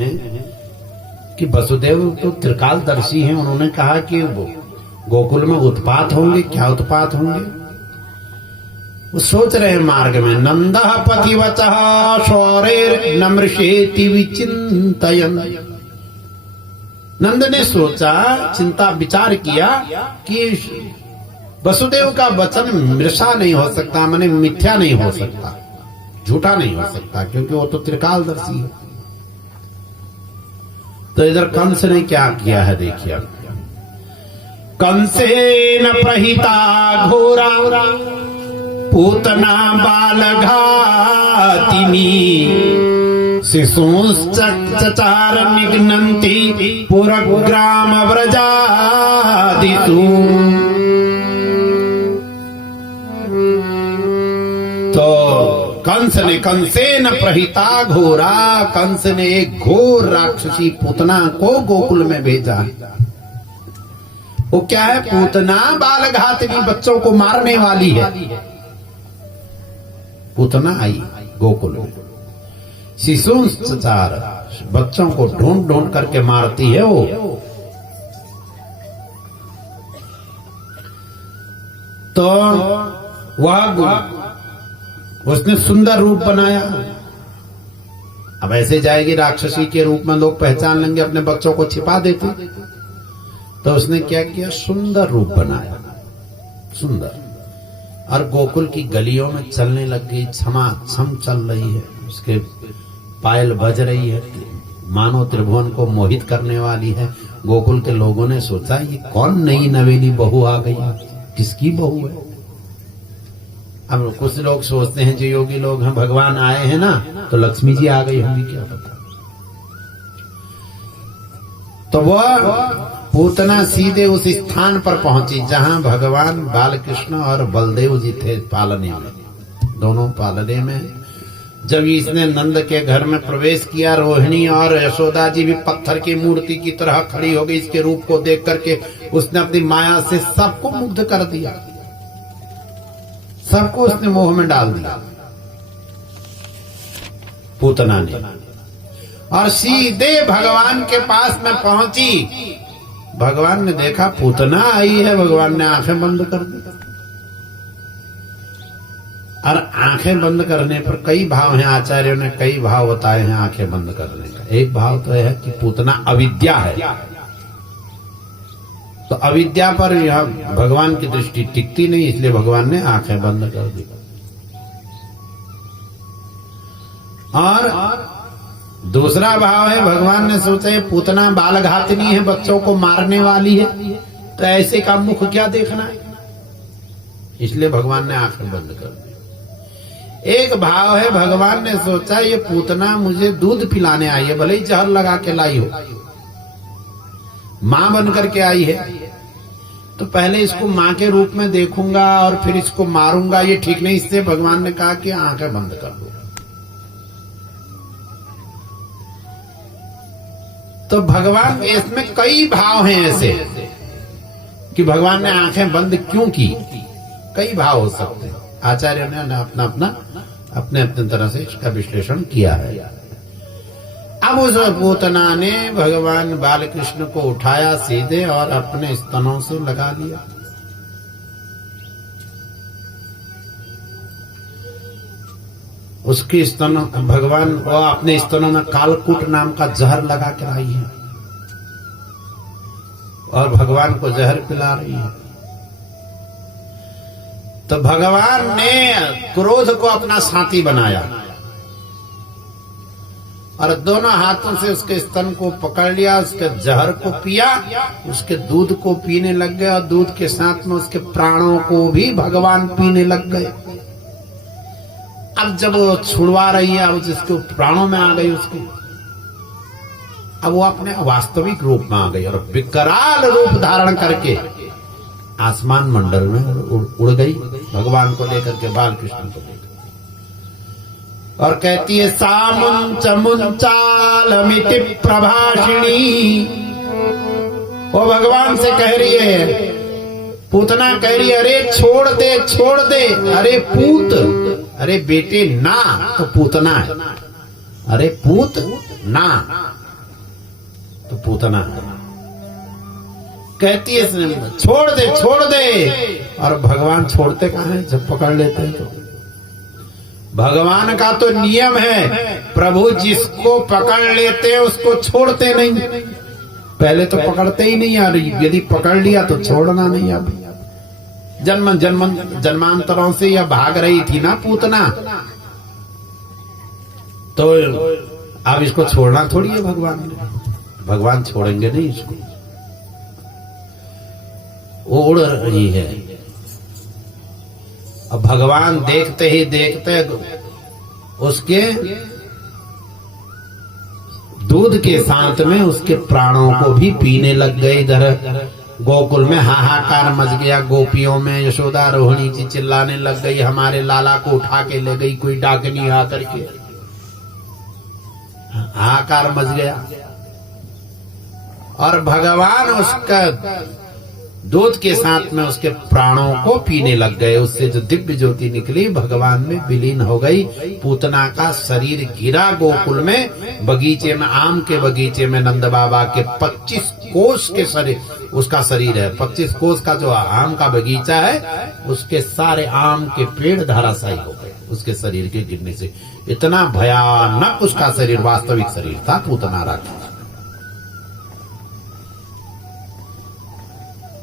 हैं कि वसुदेव तो त्रिकालदर्शी हैं, उन्होंने कहा कि वो गोकुल में उत्पात होंगे। क्या उत्पात होंगे? वो सोच रहे हैं मार्ग में, नंदः पतिवचः शौरेर नमृषेति विचिन्तयन्। नंद ने सोचा, चिंता विचार किया कि वसुदेव का वचन मृषा नहीं हो सकता, माने मिथ्या नहीं हो सकता, झूठा नहीं हो सकता, क्योंकि वो तो त्रिकालदर्शी है। तो इधर कंस ने क्या किया है देखिए, कंसेन प्रहिता घोरा पूतना बालघातिनी शिशूंश्चचार निघ्नन्ति पुरग्राम व्रजादिषु। तो कंसेन प्रहिता घोरा, कंस ने एक घोर राक्षसी पूतना को गोकुल में भेजा। वो क्या है? पूतना बालघातिनी, बच्चों को मारने वाली है। पूतना आई गोकुल में, शिशुंश्चचार, बच्चों को ढूंढ ढूंढ करके मारती है वो। तो वह उसने सुंदर रूप बनाया। अब ऐसे जाएगी राक्षसी के रूप में, लोग पहचान लेंगे, अपने बच्चों को छिपा देते। तो उसने क्या किया? सुंदर रूप बनाया, सुंदर, और गोकुल की गलियों में चलने लग गई, छमाछम चल रही है, उसके पायल बज रही है, मानो त्रिभुवन को मोहित करने वाली है। गोकुल के लोगों ने सोचा ये कौन नई नवेली बहू आ गई, किसकी बहू है? अब कुछ लोग सोचते हैं जो योगी लोग हैं, भगवान आए हैं ना तो लक्ष्मी जी आ गई होंगी, क्या पता। तो वह पूतना सीधे उस स्थान पर पहुंची जहां भगवान बालकृष्ण और बलदेव जी थे पालने में, दोनों पालने में। जब इसने नंद के घर में प्रवेश किया, रोहिणी और यशोदा जी भी पत्थर की मूर्ति की तरह खड़ी हो गई। इसके रूप को देख करके उसने अपनी माया से सबको मुग्ध कर दिया, सबको उसने मोह में डाल दिया पूतना ने। और सीधे भगवान के पास में पहुंची। भगवान ने देखा पूतना आई है, भगवान ने आंखें बंद कर दी। और आंखें बंद करने पर कई भाव हैं, आचार्यों ने कई भाव बताए हैं आंखें बंद करने का। एक भाव तो है कि पूतना अविद्या है, तो अविद्या पर यह भगवान की दृष्टि टिकती नहीं, इसलिए भगवान ने आंखें बंद कर दी। और दूसरा भाव है, भगवान ने सोचा ये पूतना बालघातिनी है, बच्चों को मारने वाली है, तो ऐसे का मुख क्या देखना है, इसलिए भगवान ने आंखें बंद कर दी। एक भाव है, भगवान ने सोचा ये पूतना मुझे दूध पिलाने आई है, भले ही जहर लगा के लाई हो, मां बन करके आई है, तो पहले इसको मां के रूप में देखूंगा और फिर इसको मारूंगा, ये ठीक नहीं। इससे भगवान ने कहा कि आंखें बंद कर दो। तो भगवान, इसमें कई भाव हैं ऐसे कि भगवान ने आंखें बंद क्यों की, कई भाव हो सकते हैं। आचार्यों ने अपने अपने तरह से इसका विश्लेषण किया है। अब उस पूतना ने भगवान बालकृष्ण को उठाया सीधे और अपने स्तनों से लगा लिया। उसके स्तनों, भगवान वो अपने स्तनों में कालकूट नाम का जहर लगा के आई है और भगवान को जहर पिला रही है। तो भगवान ने क्रोध को अपना साथी बनाया और दोनों हाथों से उसके स्तन को पकड़ लिया, उसके जहर को पिया, उसके दूध को पीने लग गए और दूध के साथ में उसके प्राणों को भी भगवान पीने लग गए। अब जब वो छुड़वा रही है, अब जिसके प्राणों में आ गई उसको, अब वो अपने वास्तविक रूप में आ गई और विकराल रूप धारण करके आसमान मंडल में उड़ गई, भगवान को लेकर के, बालकृष्ण को लेकर, और कहती है सामुंच मुंचालमिति प्रभाषिणी। वो भगवान से कह रही है, पूतना कह रही है, अरे छोड़ दे छोड़ दे, अरे पूत, अरे बेटे ना, तो पूतना है, अरे पूत ना, तो पूतना कहती है छोड़ दे। और भगवान छोड़ते कहाँ हैं? जब पकड़ लेते हैं तो भगवान का तो नियम है, प्रभु जिसको पकड़ लेते हैं उसको छोड़ते नहीं। पहले तो पकड़ते ही नहीं, यार यदि पकड़ लिया तो छोड़ना नहीं। अब जन्मांतरों से यह भाग रही थी ना पूतना, तो अब इसको छोड़ना थोड़ी है भगवान ने। भगवान छोड़ेंगे नहीं इसको, वो उड़ रही है। अब भगवान देखते ही देखते उसके दूध के साथ में उसके प्राणों को भी पीने लग गए। इधर गोकुल में हाहाकार मच गया, गोपियों में यशोदा रोहिणी जी चिल्लाने लग गई, हमारे लाला को उठा के ले गई कोई डाकनी आकर के। हाहाकार मच गया और भगवान उसका दूध के साथ में उसके प्राणों को पीने लग गए। उससे जो दिव्य ज्योति निकली भगवान में विलीन हो गई। पूतना का शरीर गिरा गोकुल में, बगीचे में, आम के बगीचे में नंद बाबा के 25 कोस के शरीर, उसका शरीर है। 25 कोस का जो आम का बगीचा है, उसके सारे आम के पेड़ धराशायी हो गए उसके शरीर के गिरने से। इतना भयानक उसका शरीर, वास्तविक शरीर था पूतना राक्षस।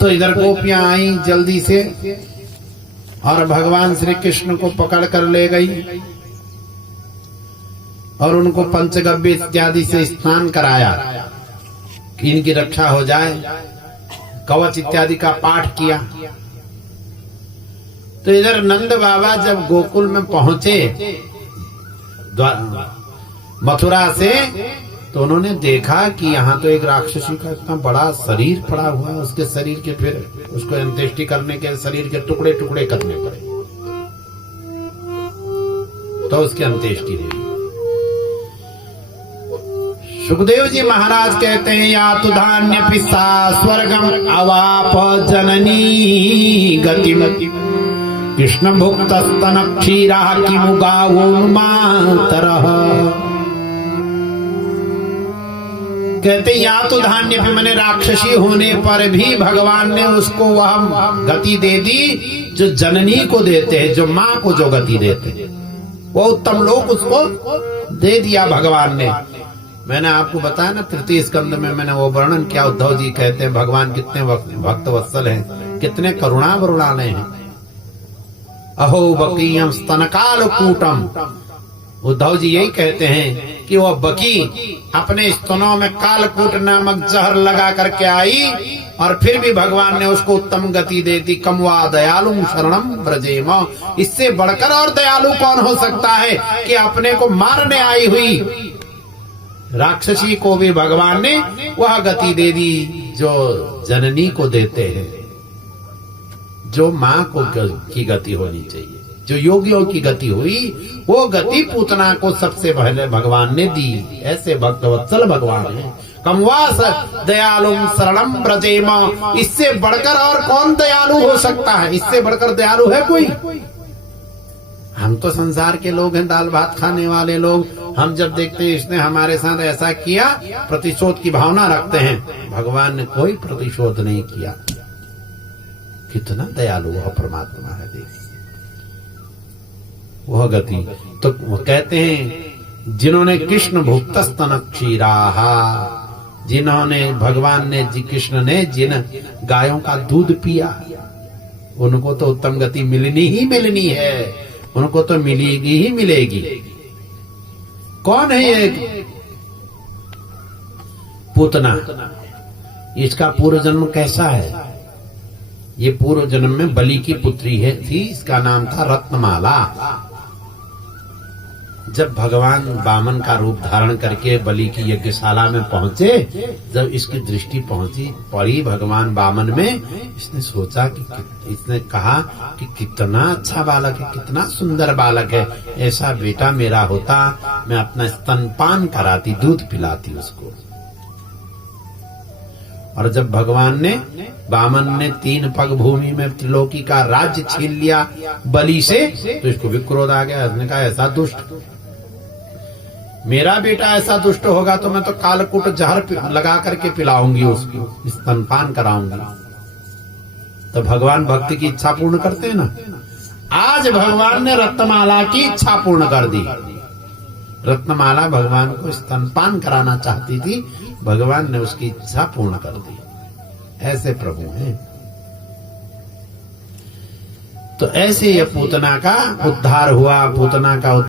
तो इधर गोपियां आई जल्दी से और भगवान श्री कृष्ण को पकड़ कर ले गई और उनको पंचगव्य इत्यादि से स्नान कराया कि इनकी रक्षा हो जाए। कवच इत्यादि का पाठ किया। तो इधर नंद बाबा जब गोकुल में पहुंचे मथुरा से, तो उन्होंने देखा कि यहाँ तो एक राक्षसी का इतना बड़ा शरीर पड़ा हुआ है। उसके शरीर के फिर उसको अंत्येष्टि करने के शरीर के टुकड़े टुकड़े करने पड़े, तो उसकी अंत्येष्टि हुई। सुखदेव जी महाराज कहते हैं, या तो धान्य पिसा स्वर्गम अवाप जननी गतिमति कृष्ण भुक्त स्तन क्षीरा की मुगावोन्मातरः। कहते या तो धान्य पे, मैंने राक्षसी होने पर भी भगवान ने उसको वह गति दे दी जो जननी को देते हैं, जो माँ को जो गति देते हैं, वो उत्तम लोक उसको दे दिया भगवान ने। मैंने आपको बताया ना तृतीय स्कंद में मैंने वो वर्णन किया। उद्धव जी कहते हैं भगवान कितने भक्त वत्सल हैं, कितने करुणा वरुणालय हैं। अहो बकीयम स्तनकाल कूटम, उद्धव जी यही कहते हैं कि वो बकी अपने स्तनों में कालकूट नामक जहर लगा करके आई और फिर भी भगवान ने उसको उत्तम गति दे दी। कमवा दयालु शरणम ब्रजेम, इससे बढ़कर और दयालु कौन हो सकता है कि अपने को मारने आई हुई राक्षसी को भी भगवान ने वह गति दे दी जो जननी को देते हैं, जो माँ को की गति होनी चाहिए, जो योगियों की गति हुई वो गति पूतना को सबसे पहले भगवान ने दी। ऐसे भक्तवत्सल भगवान है। कमवास दयालु शरणम ब्रजेम, इससे बढ़कर और कौन दयालु हो सकता है? इससे बढ़कर दयालु है कोई? हम तो संसार के लोग हैं, दाल भात खाने वाले लोग। हम जब देखते हैं इसने हमारे साथ ऐसा किया, प्रतिशोध की भावना रखते हैं। भगवान ने कोई प्रतिशोध नहीं किया। कितना दयालु वह परमात्मा है। देखिए वह गति। तो वो कहते हैं जिन्होंने कृष्ण भुक्त स्तन क्षीराहा, जिन्होंने भगवान ने जी कृष्ण ने जिन गायों का दूध पिया, उनको तो उत्तम गति मिलनी ही मिलनी है, उनको तो मिलेगी ही मिलेगी। कौन है ये पूतना? इसका पूर्व जन्म कैसा है? ये पूर्व जन्म में बलि की पुत्री है थी, इसका नाम था रत्नमाला। जब भगवान वामन का रूप धारण करके बलि की यज्ञशाला में पहुंचे, जब इसकी दृष्टि पड़ी भगवान वामन में, इसने सोचा कि इसने कहा कि कितना अच्छा बालक है, कितना सुंदर बालक है, ऐसा बेटा मेरा होता मैं अपना स्तनपान कराती, दूध पिलाती उसको। और जब भगवान ने वामन ने 3 पग भूमि में त्रिलोकी का राज्य छीन लिया बलि से, तो इसको भी क्रोध आ गया। उसने कहा ऐसा दुष्ट, मेरा बेटा ऐसा दुष्ट होगा तो मैं तो कालकूट जहर लगा करके पिलाऊंगी, उसको स्तनपान कराऊंगी। तो भगवान भक्ति की इच्छा पूर्ण करते हैं ना। आज भगवान ने रत्नमाला की इच्छा पूर्ण कर दी। रत्नमाला भगवान को स्तनपान कराना चाहती थी, भगवान ने उसकी इच्छा पूर्ण कर दी। ऐसे प्रभु हैं। तो ऐसे ये पूतना का उद्धार हुआ, पूतना का